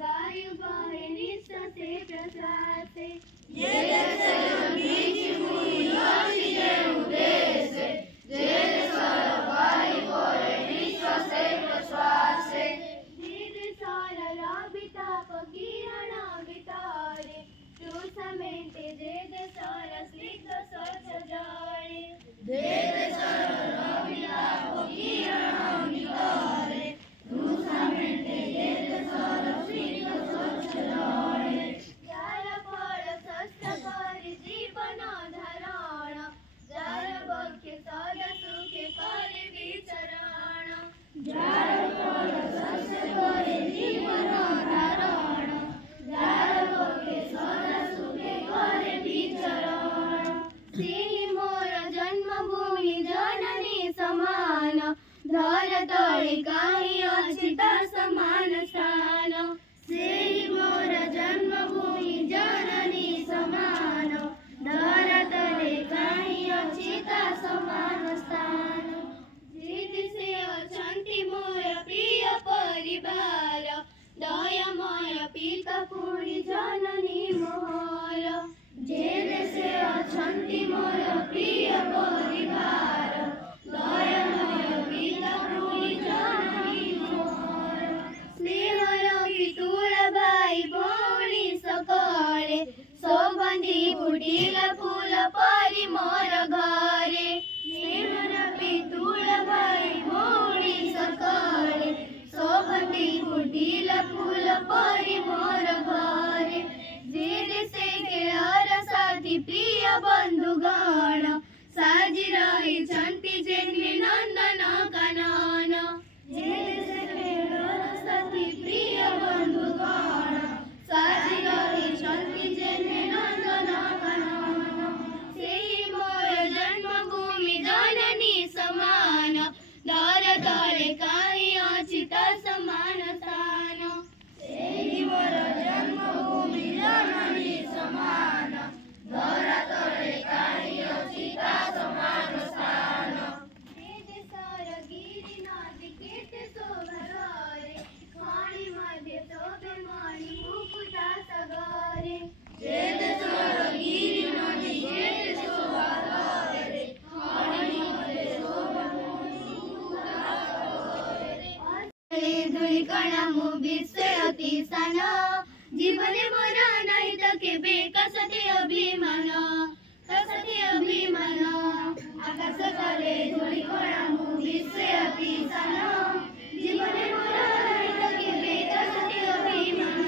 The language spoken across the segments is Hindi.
गायु बहे निश्वासे प्रश्वासे धरतळे काही अचिता समान स्थान सेहि मोर जन्मभूमि जननी समान धरतळे काही अचिता समान स्थान जे दिसे अछंती मोर प्रिय परिवार दयामय पिता पुण्य जननी मोहर जे दिसे अछंती मोर प्रिय परिवार दयामय पिता पुण्य जननी मोहर स्नेहर पितुळ बाई भौणी सकळे सौगंधी फुटिला फूल परी मोर घरे स्नेहर पितुळ बाई भौणी सकळे सौगंधी फुटिला फूल परी मोर घरे जे दिसे खेळर साथी प्रिय बंधुगण साजी रही छंती जन्मे नंदन कानन जे दिसे खेळर साथी प्रिय बंधुगण साजी रही छंती जन्मे नंदन कानन सेहि मोर जन्मभूमि जननी समान धरतळे काही अचिता समान स्थान सेहि मोर जन्मभूमि जननी समान धरतळे काही अचिता समान स्थान सर गिरी नदी कीर्ती शोभरे खाणी मध्ये शोभे मणी मुकुटा सगरे सर गिरी नदी कीर्ती शोभरे खाणी मध्ये शोभे मणी मुकुटा सगरे धुळी कणा मुबिसे अति सान जीवने मोर नाही त केबे कसते अभिमान आकाश तले धुळी कणा मुबिसे अति सान जीवने मोर नाही त केबे कसते अभिमान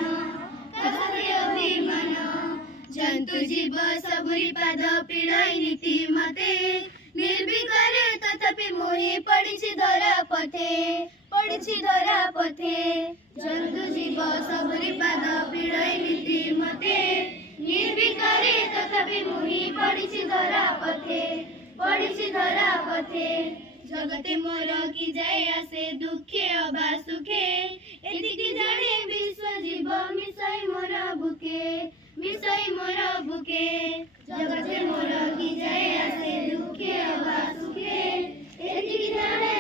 जंतु जीव सबुरी पाद पीडाई नीति मते निर्विकारे तथापि मोहि पडिछि धरा पथे जंतु जीव सबुरी पाद पीडाई नीति मते निर्विकारे तथापि मोहि पडिछि धरा पथे जगते मोर की जय आसे दुखे अबा सुखे एतिकी जाने विश्व जीव मिसाई मोर बुके जगते मोर की जय आसे दुखे अबा सुखे एतिकी जाने